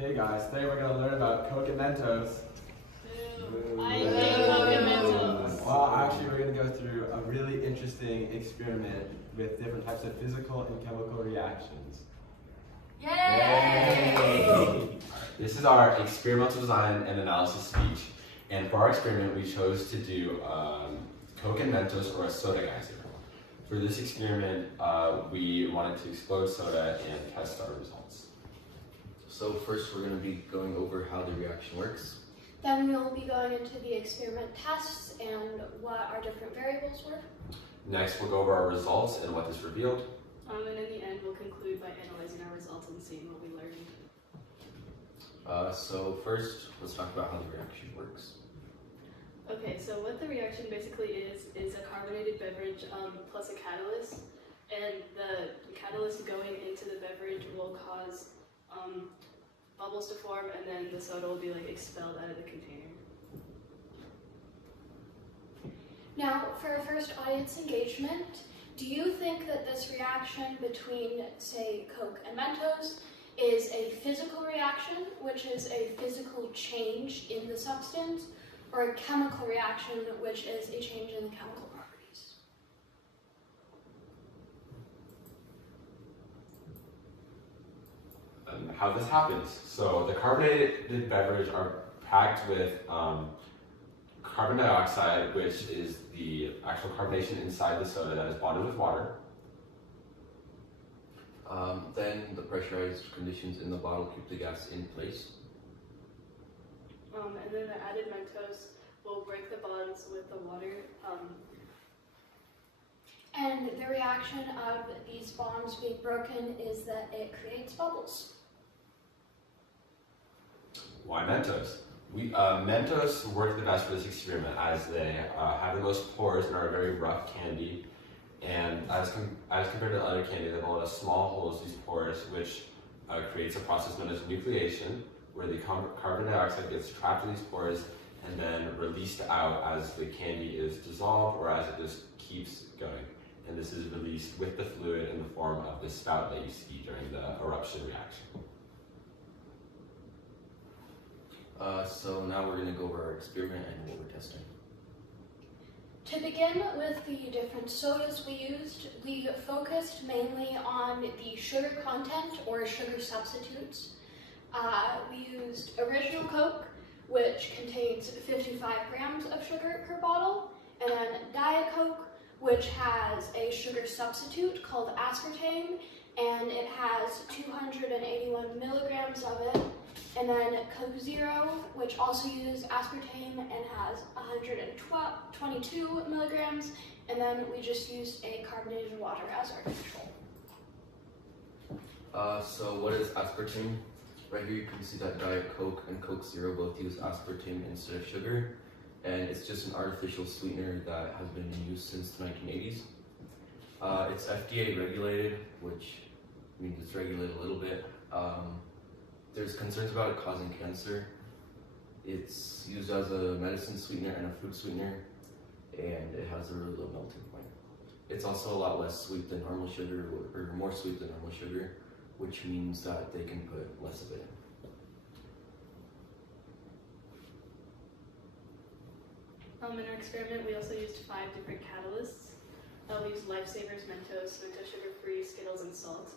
Okay guys, today we're going to learn about Coke and Mentos. I hate Coke and Mentos. Well, actually we're going to go through a really interesting experiment with different types of physical and chemical reactions. Yay! This is our experimental design and analysis speech. And for our experiment, we chose to do Coke and Mentos or a soda geyser. For this experiment, we wanted to explode soda and test our results. So first we're going to be going over how the reaction works. Then we'll be going into the experiment tests and what our different variables were. Next, we'll go over our results and what this revealed. And in the end, we'll conclude by analyzing our results and seeing what we learned. So first, let's talk about how the reaction works. Okay, so what the reaction basically is a carbonated beverage plus a catalyst. And the catalyst going into the beverage will cause bubbles to form, and then the soda will be expelled out of the container. Now, for our first audience engagement, do you think that this reaction between, say, Coke and Mentos is a physical reaction, which is a physical change in the substance, or a chemical reaction, which is a change in the chemical properties? How this happens. So the carbonated beverage are packed with carbon dioxide, which is the actual carbonation inside the soda that is bonded with water. Then the pressurized conditions in the bottle keep the gas in place. And then the added Mentos will break the bonds with the water. And the reaction of these bonds being broken is that it creates bubbles. Why Mentos? Mentos work the best for this experiment as they have the most pores and are a very rough candy. And as compared to other candy, they have a lot of small holes, these pores, which creates a process known as nucleation, where the carbon dioxide gets trapped in these pores and then released out as the candy is dissolved or as it just keeps going. And this is released with the fluid in the form of the spout that you see during the eruption reaction. So now we're going to go over our experiment and what we're testing. To begin with the different sodas we used, we focused mainly on the sugar content or sugar substitutes. We used original Coke, which contains 55 grams of sugar per bottle, and then Diet Coke, which has a sugar substitute called aspartame, and it has 281 milligrams of it. And then Coke Zero, which also uses aspartame and has 122 milligrams. And then we just used a carbonated water as our control. So what is aspartame? Right here you can see that Diet Coke and Coke Zero both use aspartame instead of sugar. And it's just an artificial sweetener that has been in use since the 1980s. It's FDA regulated, which means it's regulated a little bit. There's concerns about it causing cancer. It's used as a medicine sweetener and a food sweetener, and it has a really low melting point. It's also a lot less sweet than normal sugar, or more sweet than normal sugar, which means that they can put less of it in. In our experiment, we also used 5 different catalysts. We used Lifesavers, Mentos, Mentos Sugar-Free, Skittles, and Salt.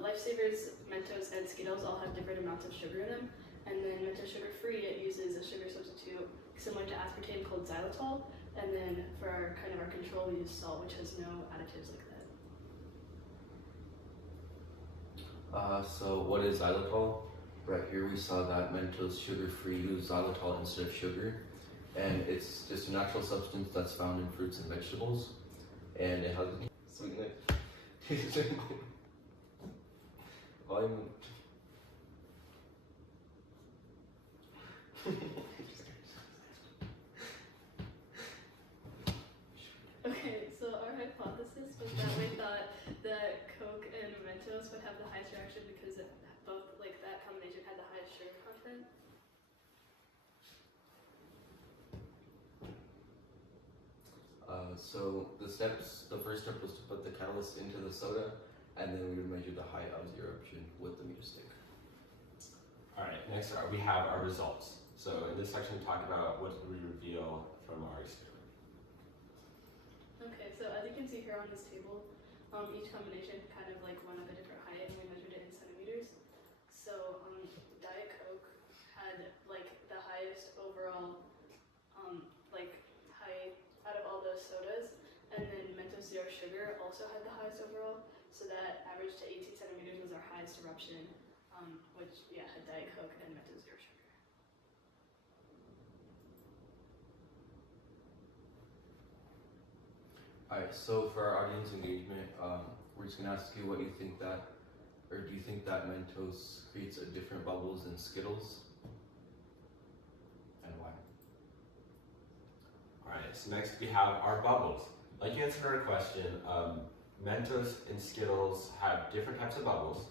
Lifesavers, Mentos, and Skittles all have different amounts of sugar in them. And then Mentos Sugar-Free, it uses a sugar substitute similar to aspartame called xylitol. And then for our control, we use salt, which has no additives like that. So what is xylitol? Right here we saw that Mentos Sugar-Free used xylitol instead of sugar. And it's just a natural substance that's found in fruits and vegetables. And it has a sweetener. Okay, so our hypothesis was that we thought that Coke and Mentos would have the highest reaction because both that combination had the highest sugar content. So the first step was to put the catalyst into the soda, and then we would measure the height of the eruption with the meter stick. All right. Next, we have our results. So in this section, we talk about what did we reveal from our experiment. Okay, so as you can see here on this table, each combination kind of like went up a different height, and we measured it in centimeters. So Diet Coke had like the highest overall like height out of all those sodas, and then Mentos Zero Sugar also had the highest overall. So that averaged to 18 centimeters was our highest eruption, which had Diet Coke and Mentos Zero Sugar. Alright, so for our audience engagement, we're just gonna ask you what you think that, or do you think that Mentos creates a different bubbles than Skittles? And why? Alright, so next we have our bubbles. Like you answered our question, Mentos and Skittles have different types of bubbles,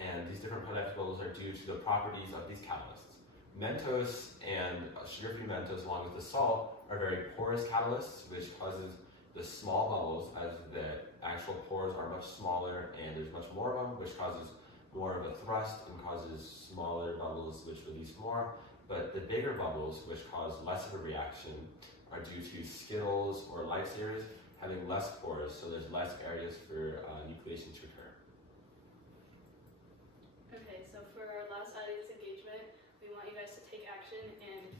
and these different types of bubbles are due to the properties of these catalysts. Mentos and sugar-free Mentos, along with the salt, are very porous catalysts, which causes the small bubbles, as the actual pores are much smaller and there's much more of them, which causes more of a thrust and causes smaller bubbles which release more. But the bigger bubbles, which cause less of a reaction, are due to Skittles or Lifesavers having less pores, so there's less areas for nucleation to occur. Okay, so for our last audience engagement, we want you guys to take action and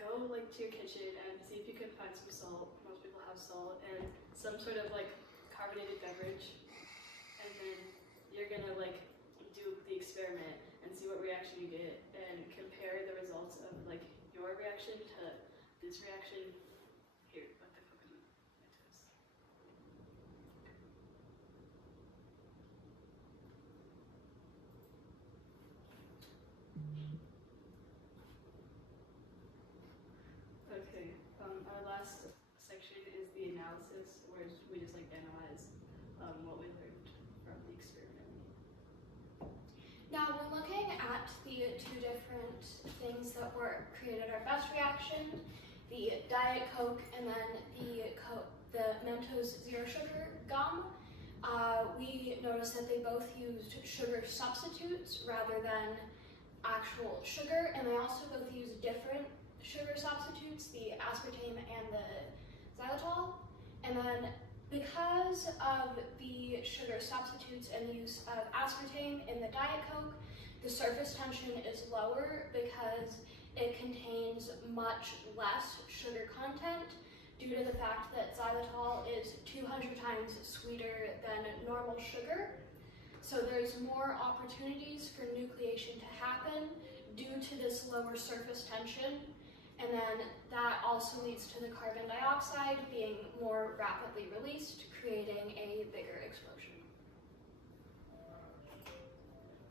go like to your kitchen and see if you can find some salt. Most people have salt and some sort of like carbonated beverage, and then you're gonna like do the experiment and see what reaction you get and compare the results of like your reaction to this reaction here with the coconut Mentos. Okay, our last section is the analysis, where we just like analyze what we learned from the experiment. Now, when looking at the two different things that were created our best reaction, the Diet Coke and then the Mentos Zero Sugar gum, we noticed that they both used sugar substitutes rather than actual sugar, and they also both used different sugar substitutes, the aspartame and the xylitol. And then because of the sugar substitutes and the use of aspartame in the Diet Coke, the surface tension is lower because it contains much less sugar content due to the fact that xylitol is 200 times sweeter than normal sugar. So there's more opportunities for nucleation to happen due to this lower surface tension. And then that also leads to the carbon dioxide being more rapidly released, creating a bigger explosion.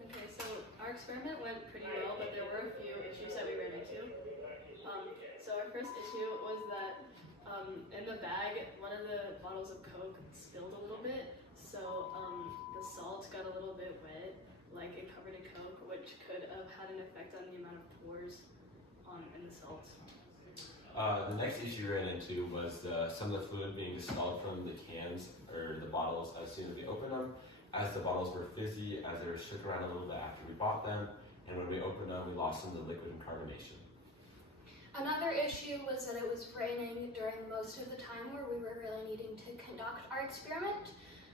Okay, so our experiment went pretty well, but there were a few issues that we ran into. So our first issue was that in the bag, one of the bottles of Coke spilled a little bit, so the salt got a little bit wet, like it covered in Coke, which could have had an effect on the amount of pores in the salt. The next issue we ran into was some of the fluid being expelled from the cans or the bottles as soon as we opened them, as the bottles were fizzy, as they were shook around a little bit after we bought them, and when we opened them, we lost some of the liquid and carbonation. Another issue was that it was raining during most of the time where we were really needing to conduct our experiment,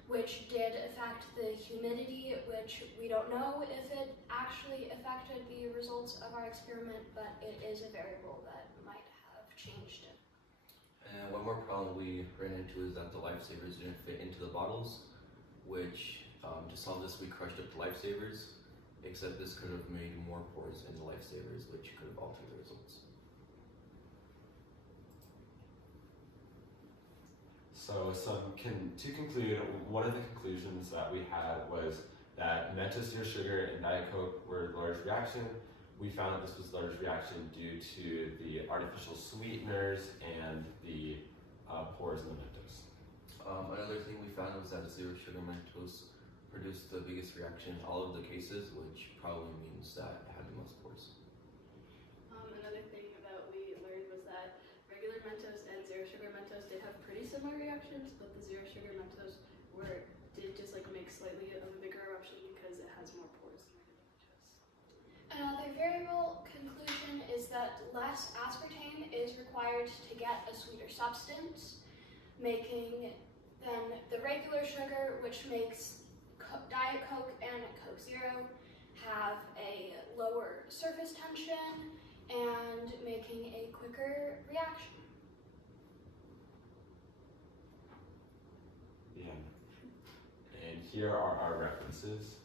which did affect the humidity, which we don't know if it actually affected the results of our experiment, but it is a variable that might have changed it. And one more problem we ran into is that the Lifesavers didn't fit into the bottles, which to solve this we crushed up the Lifesavers, except this could have made more pores in the Lifesavers, which could have altered the results. So to conclude, one of the conclusions that we had was that Mentos Zero Sugar and Diet Coke were a large reaction. We found that this was a large reaction due to the artificial sweeteners and the pores in the Mentos. Another thing we found was that the Zero Sugar Mentos produced the biggest reaction in all of the cases, which probably means that it had the most pores. Another thing that we learned was that regular Mentos and Zero Sugar Mentos did have pretty similar reactions, but the Zero Sugar Mentos did just like make slightly of a bigger eruption because it has more pores than regular Mentos. Another very less aspartame is required to get a sweeter substance, making then the regular sugar, which makes Diet Coke and Coke Zero, have a lower surface tension and making a quicker reaction. Yeah. And here are our references.